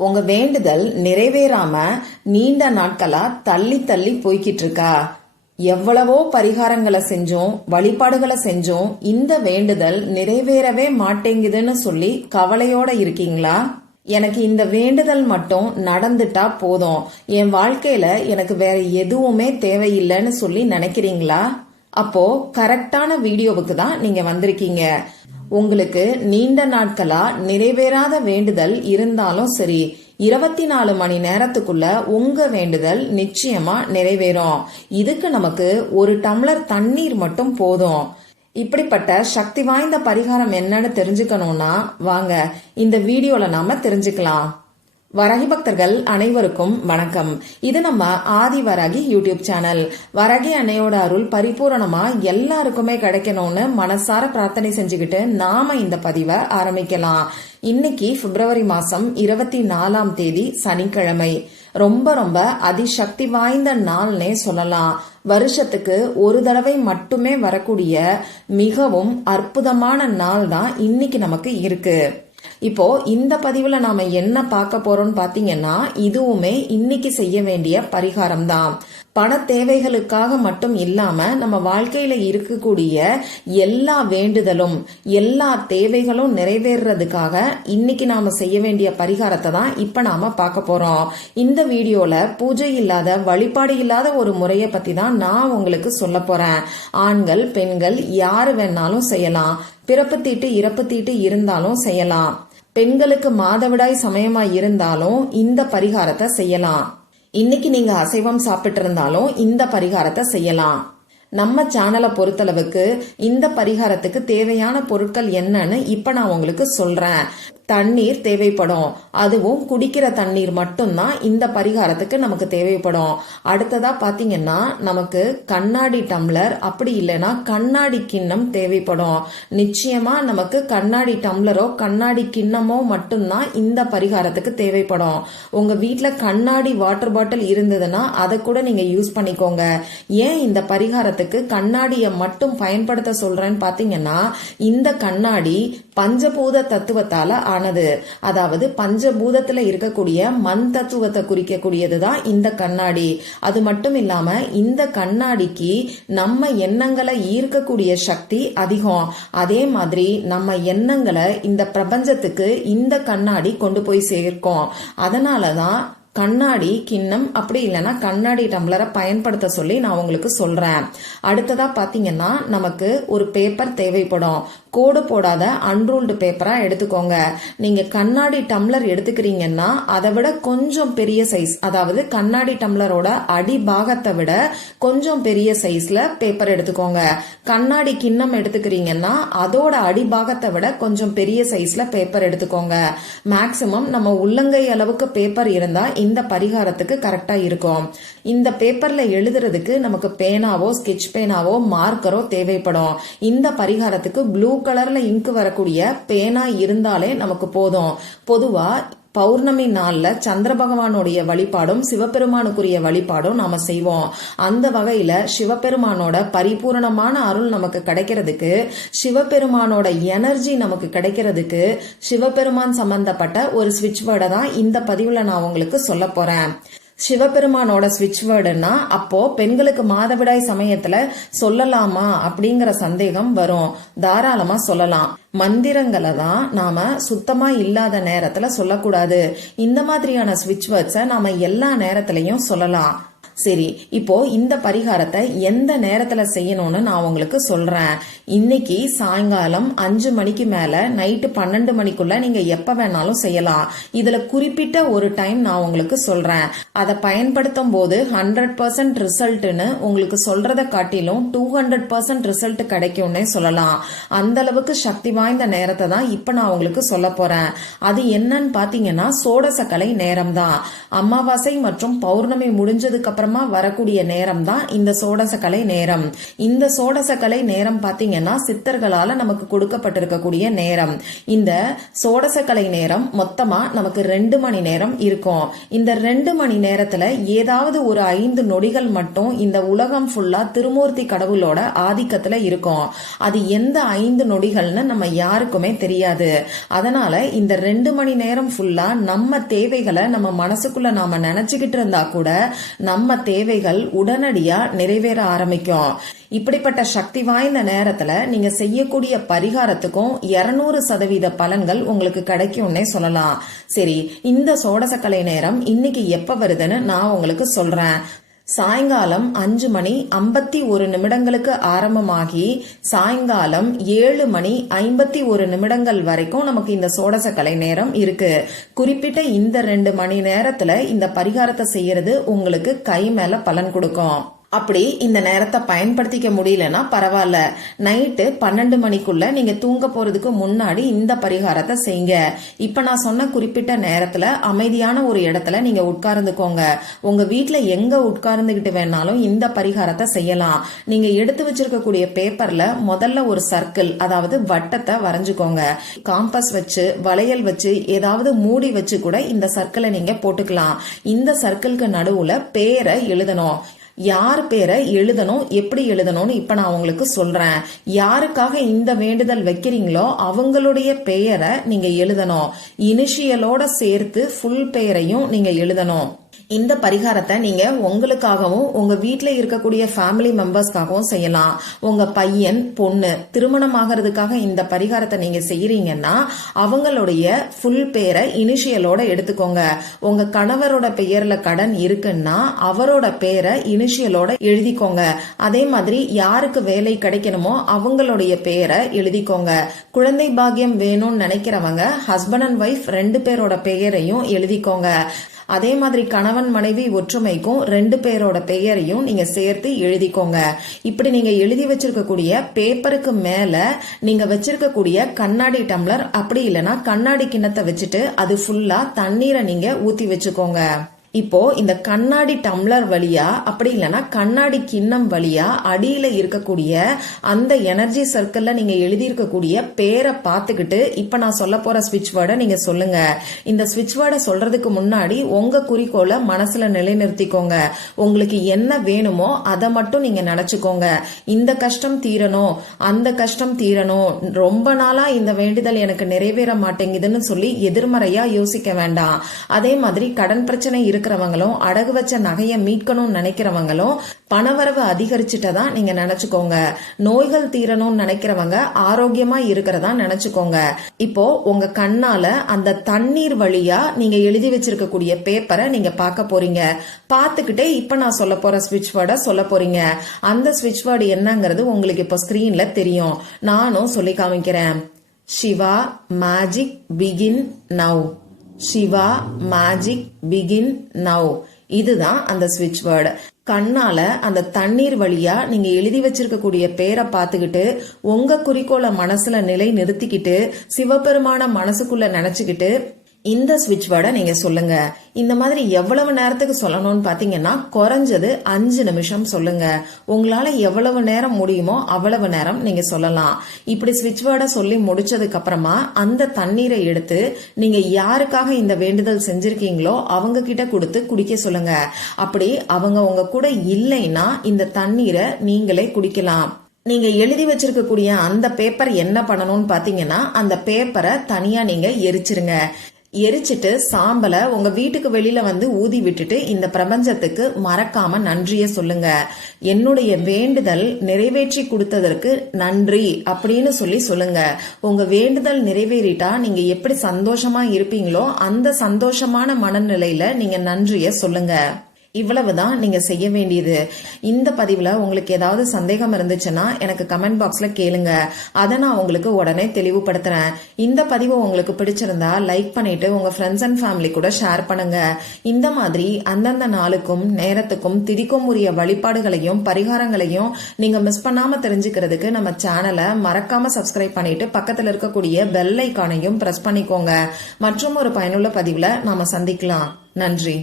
உங்க வேண்டுதல் நிறைவேறாம நீண்ட நாட்களா தள்ளி தள்ளி போய்கிட்டு இருக்கா? எவ்வளவோ பரிகாரங்களை செஞ்சோம், வழிபாடுகளை செஞ்சோம், இந்த வேண்டுதல் நிறைவேறவே மாட்டேங்குதுன்னு சொல்லி கவலையோட இருக்கீங்களா? எனக்கு இந்த வேண்டுதல் மட்டும் நடந்துட்டா போதும், என் வாழ்க்கையில எனக்கு வேற எதுவுமே தேவையில்லைன்னு சொல்லி நினைக்கிறீங்களா? அப்போ கரெக்டான வீடியோவுக்கு தான் நீங்க வந்திருக்கீங்க. உங்களுக்கு நீண்ட நாட்களா நிறைவேறாத வேண்டுதல் இருந்தாலும் சரி, 24 மணி நேரத்துக்குள்ள உங்க வேண்டுதல் நிச்சயமா நிறைவேறும். இதுக்கு நமக்கு ஒரு டம்ளர் தண்ணீர் மட்டும் போதும். இப்படிப்பட்ட சக்தி வாய்ந்த பரிகாரம் என்னன்னு தெரிஞ்சுக்கணும்னா வாங்க இந்த வீடியோல நாம தெரிஞ்சுக்கலாம். வராகி பக்தர்கள் அனைவருக்கும் வணக்கம். இது நம்ம ஆதி வராகி யூடியூப் சேனல். வராகி அன்னையோட அருள் பரிபூரணமா எல்லாருக்குமே கிடைக்கணும்னு மனசார பிரார்த்தனை செஞ்சுக்கிட்டு நாம இந்த பதிவை ஆரம்பிக்கலாம். இன்னைக்கு பிப்ரவரி மாசம் 24ஆம் தேதி சனிக்கிழமை. ரொம்ப ரொம்ப அதிசக்தி வாய்ந்த நாள்னே சொல்லலாம். வருஷத்துக்கு ஒரு தடவை மட்டுமே வரக்கூடிய மிகவும் அற்புதமான நாள் தான் இன்னைக்கு நமக்கு இருக்கு. இப்போ இந்த பதிவுல நாம என்ன பார்க்க போறோம்னு பாத்தீங்கன்னா, இதுவுமே இன்னைக்கு செய்ய வேண்டிய பரிகாரம் தான். பண தேவைகளுக்காக மட்டும் இல்லாம நம்ம வாழ்க்கையில இருக்கக்கூடிய எல்லா வேண்டுதலும் எல்லா தேவைகளும் நிறைவேறதுக்காக இன்னைக்கு நாம செய்ய வேண்டிய பரிகாரத்தை தான் இப்ப நாம பார்க்க போறோம். இந்த வீடியோல பூஜை இல்லாத வழிபாடு இல்லாத ஒரு முறையை பத்தி தான் நான் உங்களுக்கு சொல்ல போறேன். ஆண்கள் பெண்கள் யாரு வேணாலும் செய்யலாம். பிறப்பு தீட்டு இறப்பு தீட்டு இருந்தாலும் செய்யலாம். பெண்களுக்கு மாதவிடாய் சமயமா இருந்தாலும் இந்த பரிகாரத்தை செய்யலாம். இன்னைக்கு நீங்க அசைவம் சாப்பிட்டு இருந்தாலும் இந்த பரிகாரத்தை செய்யலாம். நம்ம சேனலை பொறுத்தளவுக்கு இந்த பரிகாரத்துக்கு தேவையான பொருட்கள் என்னன்னு இப்ப நான் உங்களுக்கு சொல்றேன். தண்ணீர் தேவைப்படும். அதுவும் குடிக்கிற தண்ணீர் மட்டும்தான் இந்த பரிகாரத்துக்கு நமக்கு தேவைப்படும். அடுத்ததா பாத்தீங்கன்னா நமக்கு கண்ணாடி டம்ளர், அப்படி இல்லைன்னா கண்ணாடி கிண்ணம் தேவைப்படும். நிச்சயமா நமக்கு கண்ணாடி டம்ளரோ கண்ணாடி கிண்ணமோ மட்டும்தான் இந்த பரிகாரத்துக்கு தேவைப்படும். உங்க வீட்டுல கண்ணாடி வாட்டர் பாட்டில் இருந்ததுன்னா அதை கூட நீங்க யூஸ் பண்ணிக்கோங்க. ஏன் இந்த பரிகாரத்துக்கு கண்ணாடியை மட்டும் பயன்படுத்த சொல்றேன்னு பாத்தீங்கன்னா, இந்த கண்ணாடி பஞ்சபூத தத்துவத்தால ஆனது. அதாவது பஞ்சபூதத்துல இருக்கக்கூடிய மண் தத்துவத்தை குறிக்கக்கூடியதுதான் இந்த கண்ணாடி. அது மட்டும் இல்லாம இந்த கண்ணாடிக்கு நம்ம எண்ணங்களை ஈர்க்கக்கூடிய சக்தி அதிகம். அதே மாதிரி நம்ம எண்ணங்களை இந்த பிரபஞ்சத்துக்கு இந்த கண்ணாடி கொண்டு போய் சேர்க்கும். அதனாலதான் கண்ணாடி கிண்ணம் அப்படி இல்லைன்னா கண்ணாடி டம்ளரை பயன்படுத்த சொல்லி நான் உங்களுக்கு சொல்றேன். அடுத்ததா பாத்தீங்கன்னா நமக்கு ஒரு பேப்பர் தேவைப்படும். கோடு போடாத அன்ரூல்டு பேப்பரா எடுத்துக்கோங்க. நீங்க கண்ணாடி டம்ளர் எடுத்துக்கிறீங்கன்னா அதை விட கொஞ்சம் பெரிய சைஸ், அதாவது கண்ணாடி டம்ளரோட அடி பாகத்தை விட கொஞ்சம் பெரிய சைஸ்ல பேப்பர் எடுத்துக்கோங்க. கண்ணாடி கிண்ணம் எடுத்துக்கிறீங்கன்னா அதோட அடிபாகத்தை விட கொஞ்சம் பெரிய சைஸ்ல பேப்பர் எடுத்துக்கோங்க. மேக்சிமம் நம்ம உள்ளங்கை அளவுக்கு பேப்பர் இருந்தா இந்த பரிகாரத்துக்கு கரெக்டா இருக்கும். இந்த பேப்பர்ல எழுதுறதுக்கு நமக்கு பேனாவோ ஸ்கெட்ச் பேனாவோ மார்க்கரோ தேவைப்படும். இந்த பரிகாரத்துக்கு ப்ளூ கலர்ல இங்கு வரக்கூடிய பேனா இருந்தாலே நமக்கு போதும். பொதுவா பௌர்ணமி நாள்ல சந்திர பகவானுடைய வழிபாடும் சிவபெருமானுக்குரிய வழிபாடும் நாம செய்வோம். அந்த வகையில சிவபெருமானோட பரிபூரணமான அருள் நமக்கு கிடைக்கிறதுக்கு, சிவபெருமானோட எனர்ஜி நமக்கு கிடைக்கிறதுக்கு சிவபெருமான் சம்பந்தப்பட்ட ஒரு ஸ்விட்ச் வேர்டை தான் இந்த பதிவுல நான் உங்களுக்கு சொல்ல போறேன். சிவபெருமானோட ஸ்விட்ச் வேர்டுன்னா அப்போ பெண்களுக்கு மாதவிடாய் சமயத்துல சொல்லலாமா அப்படிங்கிற சந்தேகம் வரும். தாராளமா சொல்லலாம். மந்திரங்களை தான் நாம சுத்தமா இல்லாத நேரத்துல சொல்லக்கூடாது. இந்த மாதிரியான ஸ்விட்ச் வேர்ட்ஸை நாம எல்லா நேரத்திலையும் சொல்லலாம். சரி, இப்போ இந்த பரிகாரத்தை எந்த நேரத்துல செய்யணும்னு நான் உங்களுக்கு சொல்றேன். இன்னைக்கு சாயங்காலம் 5 மணிக்கு மேல நைட்டு 12 மணிக்குள்ள நீங்க எப்ப வேணாலும் செய்யலாம். இதுல குறிப்பிட்ட ஒரு டைம் நான் உங்களுக்கு சொல்றேன். அதை பயன்படுத்தும் போது 100% ரிசல்ட்னு உங்களுக்கு சொல்றத காட்டிலும் 200% ரிசல்ட் கிடைக்கும்னே சொல்லலாம். அந்த அளவுக்கு சக்தி வாய்ந்த நேரத்தை தான் இப்ப நான் உங்களுக்கு சொல்ல போறேன். அது என்னன்னு பாத்தீங்கன்னா சோடசக்கலை நேரம் தான். அமாவாசை மற்றும் பௌர்ணமி முடிஞ்சதுக்கு அப்புறம் அப்புறமா வரக்கூடிய நேரம் தான் இந்த சோடசக்கலை நேரம். இந்த சோடசக்கலை நேரம் பாத்தீங்கன்னா சித்தர்களால நமக்கு கொடுக்கப்பட்டிருக்கக்கூடிய நேரம். இந்த சோடசக்கலை நேரம் மொத்தமா நமக்கு 2 மணி நேரம் இருக்கும். இந்த 2 மணி நேரத்துல ஏதாவது ஒரு 5 நொடிகள் மட்டும் இந்த உலகம் ஃபுல்லா திருமூர்த்தி கடவுளோட ஆதிக்கத்துல இருக்கும். அது எந்த 5 நொடிகள்னு நம்ம யாருக்குமே தெரியாது. அதனால இந்த 2 மணி நேரம் ஃபுல்லா நம்ம தேவைகளை நம்ம மனசுக்குள்ள நாம நினைச்சுக்கிட்டு இருந்தா கூட நம்ம தேவைகள் உடனடியா நிறைவேற ஆரம்பிக்கும். இப்படிப்பட்ட சக்தி வாய்ந்த நேரத்துல நீங்க செய்யக்கூடிய பரிகாரத்துக்கும் 200% பலன்கள் உங்களுக்கு கிடைக்கும்னே சொல்லலாம். சரி, இந்த சோடசக்கலை நேரம் இன்னைக்கு எப்ப வருதுன்னு நான் உங்களுக்கு சொல்றேன். சாயங்காலம் 5 மணி 51 நிமிடங்களுக்கு ஆரம்பமாகி சாயங்காலம் 7 மணி 51 நிமிடங்கள் வரைக்கும் நமக்கு இந்த சோடசக்கலை நேரம் இருக்கு. குறிப்பிட்ட இந்த 2 மணி நேரத்துல இந்த பரிகாரத்தை செய்யறது உங்களுக்கு கை மேல பலன் கொடுக்கும். அப்படி இந்த நேரத்தை பயன்படுத்திக்க முடியலன்னா பரவாயில்ல, நைட்டு 12 மணிக்குள்ள நீங்க தூங்க போறதுக்கு முன்னாடி இந்த பரிகாரத்தை செய்யுங்க. இப்ப நான் சொன்ன குறிப்பிட்ட நேரத்துல அமைதியான ஒரு இடத்துல நீங்க உட்கார்ந்துக்கோங்க. உங்க வீட்டுல எங்க உட்கார்ந்துகிட்டு வேணாலும் இந்த பரிகாரத்தை செய்யலாம். நீங்க எடுத்து வச்சிருக்கக்கூடிய பேப்பர்ல முதல்ல ஒரு சர்க்கிள், அதாவது வட்டத்தை வரைஞ்சுக்கோங்க. காம்பஸ் வச்சு வளையல் வச்சு ஏதாவது மூடி வச்சு கூட இந்த சர்க்கிளை நீங்க போட்டுக்கலாம். இந்த சர்க்கிளுக்கு நடுவுல பேரை எழுதணும். யார் பேரை எழுதணும், எப்படி எழுதணும்னு இப்ப நான் உங்களுக்கு சொல்றேன். யாருக்காக இந்த வேண்டுதல் வைக்கிறீங்களோ அவங்களுடைய பெயரை நீங்க எழுதணும். இனிஷியலோட சேர்த்து ஃபுல் பெயரையும் நீங்க எழுதணும். இந்த பரிகாரத்தை நீங்க உங்களுக்காகவும் உங்க வீட்டுல இருக்கக்கூடிய ஃபேமிலி மெம்பர்ஸ்க்காகவும் செய்யலாம். உங்க பையன் பொண்ணு திருமணம் ஆகிறதுக்காக இந்த பரிகாரத்தை நீங்க செய்யறீங்கன்னா அவங்களுடைய ஃபுல் பேரை இனிஷியலோட எடுத்துக்கோங்க. உங்க கணவரோட பெயர்ல கடன் இருக்குன்னா அவரோட பேரை இனிஷியலோட எழுதிக்கோங்க. அதே மாதிரி யாருக்கு வேலை கிடைக்கணுமோ அவங்களுடைய பெயரை எழுதிக்கோங்க. குழந்தை பாக்கியம் வேணும்னு நினைக்கிறவங்க ஹஸ்பண்ட் அண்ட் ஒய்ஃப் 2 பேரோட பெயரையும் எழுதிக்கோங்க. அதே மாதிரி கணவன் மனைவி ஒற்றுமைக்கும் 2 பேரோட பெயரையும் நீங்க சேர்த்து எழுதிக்கோங்க. இப்படி நீங்க எழுதி வச்சிருக்கக்கூடிய பேப்பருக்கு மேல நீங்க வச்சிருக்கக்கூடிய கண்ணாடி டம்ளர் அப்படி இல்லைன்னா கண்ணாடி கிண்ணத்தை வச்சுட்டு அது ஃபுல்லா தண்ணீரை நீங்க ஊத்தி வச்சுக்கோங்க. இப்போ இந்த கண்ணாடி டம்ளர் வழியா அப்படி இல்லைன்னா கண்ணாடி கிண்ணம் வழியா அடியில இருக்கக்கூடிய அந்த எனர்ஜி சர்க்கிள்ல நீங்க எழுதி இருக்கக்கூடிய பேரை பார்த்துக்கிட்டு இப்ப நான் சொல்ல போற ஸ்விட்ச் வேர்டை நீங்க சொல்லுங்க. இந்த ஸ்விட்ச் வேர்டை சொல்றதுக்கு முன்னாடி உங்க குறிக்கோளை மனசுல நிலைநிறுத்திக்கோங்க. உங்களுக்கு என்ன வேணுமோ அதை மட்டும் நீங்க நினைச்சுக்கோங்க. இந்த கஷ்டம் தீரணும், அந்த கஷ்டம் தீரணும், ரொம்ப நாளா இந்த வேண்டுதல் எனக்கு நிறைவேற மாட்டேங்குதுன்னு சொல்லி எதிர்மறையா யோசிக்க வேண்டாம். அதே மாதிரி கடன் பிரச்சனை இருக்கிறவங்களும் அடகு வச்ச நகையை மீட்கணும்னு நினைக்கிறவங்களும் பணவரவு அதிகரிச்சுட்டதா நீங்க நினைச்சுக்கோங்க. நோய்கள் தீரணும்னு நினைக்கிறவங்க ஆரோக்கியமா இருக்கிறதா நினைச்சுக்கோங்க. இப்போ உங்க கண்ணால அந்த தண்ணீர் வழியா நீங்க எழுதி வச்சிருக்கக்கூடிய பேப்பரை நீங்க பார்க்க போறீங்க. பார்த்துக்கிட்டே இப்ப நான் சொல்ல போற ஸ்விட்ச் வேர்டை சொல்ல போறீங்க. அந்த ஸ்விட்ச் வேர்டு என்னங்கிறது உங்களுக்கு இப்போ ஸ்கிரீன்ல தெரியும். நானும் சொல்லி காமிக்கிறேன். Shiva magic begin now. Shiva magic begin now. இதுதான் அந்த ஸ்விட்ச் வேர்டு. கண்ணால அந்த தண்ணீர் வழியா நீங்க எழுதி வச்சிருக்கக்கூடிய பேரை பார்த்துக்கிட்டு உங்க குறிக்கோளை மனசுல நிலை நிறுத்திக்கிட்டு சிவபெருமான மனசுக்குள்ள நினைச்சுக்கிட்டு இந்த ஸ்விட்ச் வேர்டை நீங்க சொல்லுங்க. இந்த மாதிரி எவ்வளவு நேரத்துக்கு சொல்லணும்னு பாத்தீங்கன்னா குறைஞ்சது 5 நிமிஷம் சொல்லுங்க. உங்களால எவ்வளவு நேரம் முடியுமோ அவ்வளவு நேரம் நீங்க சொல்லலாம். இப்படி ஸ்விட்ச் வேர்டை சொல்லி முடிச்சதுக்கு அப்புறமா அந்த தண்ணீரை எடுத்து நீங்க யாருக்காக இந்த வேண்டுதல் செஞ்சிருக்கீங்களோ அவங்க கிட்ட கொடுத்து குடிக்க சொல்லுங்க. அப்படி அவங்க உங்க கூட இல்லைன்னா இந்த தண்ணீரை நீங்களே குடிக்கலாம். நீங்க எழுதி வச்சிருக்கக்கூடிய அந்த பேப்பர் என்ன பண்ணணும்னு பாத்தீங்கன்னா அந்த பேப்பரை தனியா நீங்க எரிச்சிருங்க. எரிச்சிட்டு சாம்பலை உங்க வீட்டுக்கு வெளியில வந்து ஊதி விட்டுட்டு இந்த பிரபஞ்சத்துக்கு மறக்காம நன்றிய சொல்லுங்க. என்னுடைய வேண்டுதல் நிறைவேற்றி கொடுத்ததற்கு நன்றி அப்படின்னு சொல்லுங்க. உங்க வேண்டுதல் நிறைவேறிட்டா நீங்க எப்படி சந்தோஷமா இருப்பீங்களோ அந்த சந்தோஷமான மனநிலையில நீங்க நன்றிய சொல்லுங்க. இவ்வளவுதான் நீங்க செய்ய வேண்டியது. இந்த பதிவுல உங்களுக்கு ஏதாவது சந்தேகம் இருந்துச்சுன்னா எனக்கு கமெண்ட் பாக்ஸ்ல கேளுங்க. அதை நான் உங்களுக்கு உடனே தெளிவுபடுத்துறேன். இந்த பதிவு உங்களுக்கு பிடிச்சிருந்தா லைக் பண்ணிட்டு உங்க ஃப்ரெண்ட்ஸ் அண்ட் ஃபேமிலி கூட ஷேர் பண்ணுங்க. இந்த மாதிரி அந்தந்த நாளுக்கும் நேரத்துக்கும் திதிக்கும் உரிய வழிபாடுகளையும் பரிகாரங்களையும் நீங்க மிஸ் பண்ணாம தெரிஞ்சுக்கிறதுக்கு நம்ம சேனலை மறக்காம சப்ஸ்கிரைப் பண்ணிட்டு பக்கத்துல இருக்கக்கூடிய பெல் ஐகானையும் பிரஸ் பண்ணிக்கோங்க. மற்றும் ஒரு பயனுள்ள பதிவுல நாம சந்திக்கலாம். நன்றி.